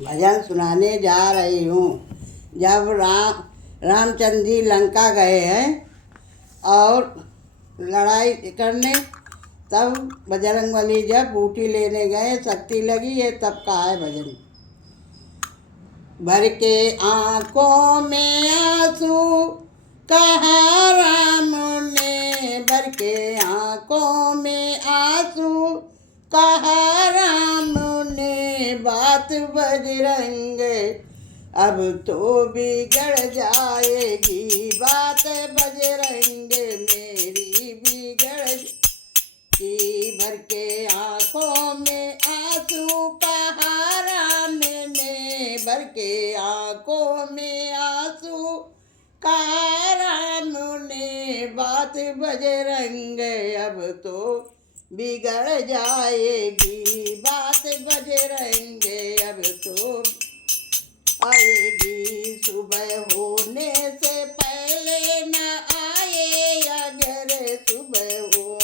भजन सुनाने जा रही हूँ। जब रामचंद्र जी लंका गए हैं और लड़ाई करने, तब बजरंगबली जब बूटी लेने गए, शक्ति लगी, ये तब का है भजन। भर के आँखों में आंसू कहा राम ने, भर के आँखों में आंसू कहा राम ने, बात बजरंग अब तो बिगड़ जाएगी, बात बजरंग मेरी बिगड़ की। भर के आँखों में आंसू कहा राम ने, भर के आँखों में आंसू कहा राम ने, बात बजरंग अब तो बिगड़ जाएगी, बात बजरंग अब तो आएगी। सुबह होने से पहले न आए, अगर सुबह हो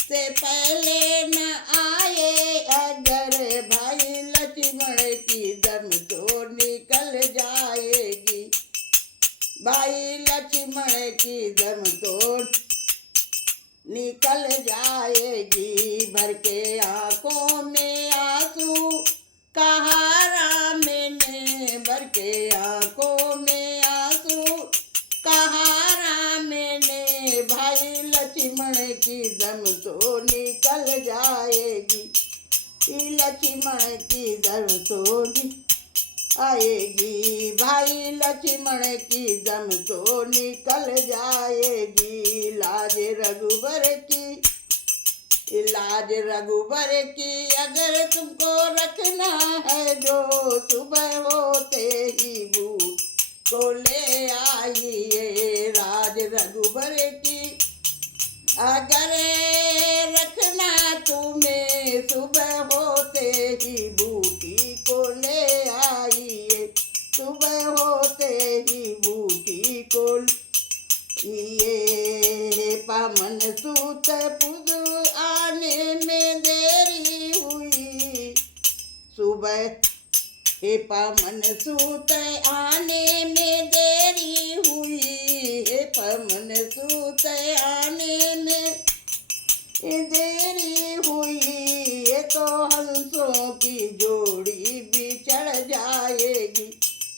से पहले न आए, अगर भाई लक्ष्मण की दम तो निकल जाएगी, भाई लक्ष्मण की दम तो निकल जाएगी। भर के आँखों में आंसू कहा राम ने, भर के आँखों में आंसू कहा राम ने, भाई लक्ष्मण की दम तो निकल जाएगी, लक्ष्मण की दम तो आएगी, भाई लक्ष्मण की दम तो निकल जाएगी। लाज रघुबर की अगर तुमको रखना है, जो सुबह होते ही बूट को ले आइए। राज रघुबर की अगर रखना तुम्हें, सुबह होते ही बूटी को ले आइए, सुबह होते ही बूटी को ये। पामन सूत पुज आने में देरी हुई, सुबह हे पामन सूत आने में देरी हुई, हे पामन सूत आने में देरी हुई, ये तो हंसों की जोड़ी बिछड़ जाएगी,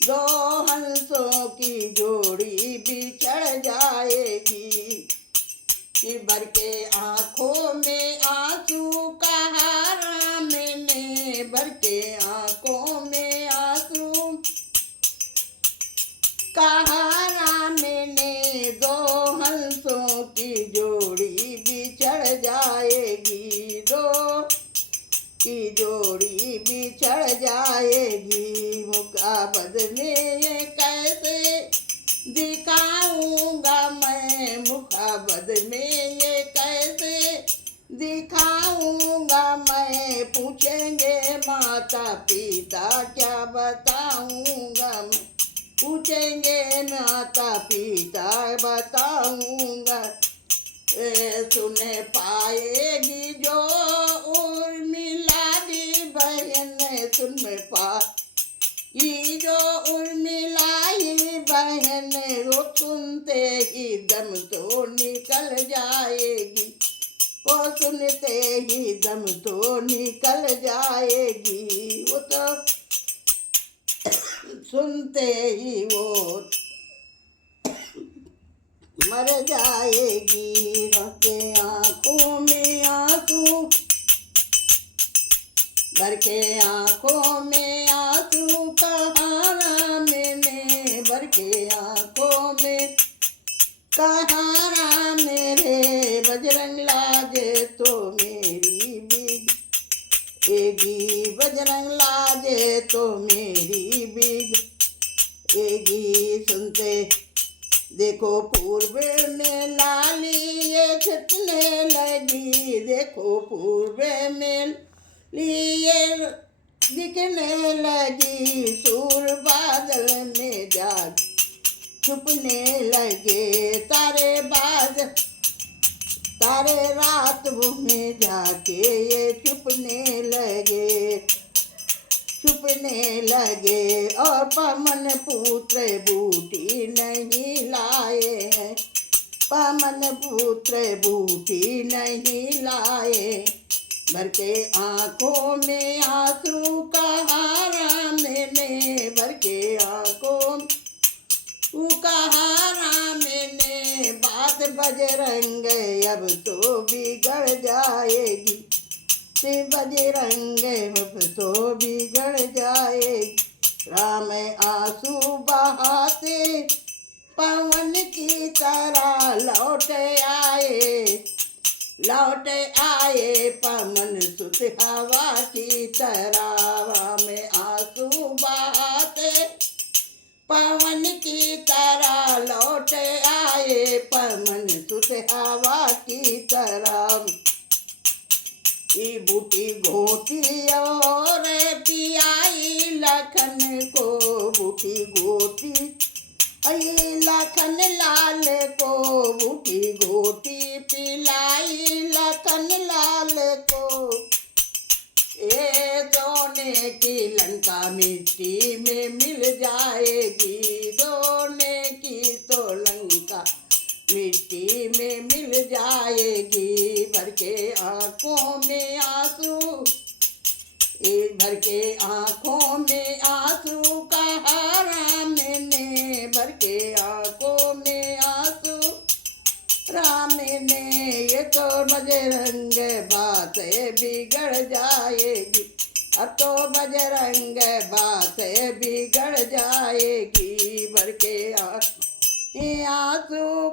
दो हंसों की जोड़ी बिछड़ जाएगी। भर के आँखों में आंसू कहा राम ने, भर के आँखों में आंसू कहा राम ने, दो हंसों की जोड़ी बिछड़ जाएगी, दो की जोड़ी बिछड़ जाएगी। मुकाबद में ये कैसे दिखाऊंगा मैं, मुकाबद में ये कैसे दिखाऊंगा मैं, पूछेंगे माता पिता क्या बताऊंगा मैं, पूछेंगे माता पिता बताऊंगा। सुन पाएगी जो उर्मिला की बहन, सुन पाएगी जो उर्मिला की बहन, वो सुनते ही दम तो निकल जाएगी, वो सुनते ही दम तो निकल जाएगी, वो तो सुनते ही वो मर जाएगी। के आँखों में आंसू, भर के आँखों में आंसू कहा राम ने, भर के आँखों में कहा राम रे, बजरंग लाजे तो मेरी बिगड़ेगी, बजरंग लाजे तो मेरी बिगड़ेगी। सुनते देखो पूर्व में लाली ये छिपने लगी, देखो पूर्व में लिए दिखने लगी, सूर बादल में जाग छुपने लगे, तारे रात में जाके ये छुपने लगे। छुपने लगे और पवन पुत्र बूटी नहीं लाए हैं, पवन पुत्र बूटी नहीं लाए। भर के आँखों में आंसू कहा राम ने, भर के आँखों कहा राम ने, बात बजरंग अब तो बिगड़ जाएगी, बजरंग अब तो बिगड़ जाएगी। राम आंसू बहाते पवन की तरह लौट आए, लौट आए पवन सुत हवा की तरह। में आंसू बहाते पवन की तरह लौट आए, पवन सुत हवा की तरह। ई बूटी घोटी और पियाई लखन को, बूटी घोटी लखन लाल को, बूटी घोटी पिलाई लखन लाल को। ये सोने की लंका मिट्टी में मिल जाएगी, सोने की तो लंका मिट्टी में मिल जाएगी। भर के आँखों में आंसू, भर के आँखों में आंसू कहा राम ने, भर के आँखों में आंसू राम ने। ये तो बजरंग बात बिगड़ जाएगी, अब तो बजरंग बात बिगड़ जाएगी। भर के आंसू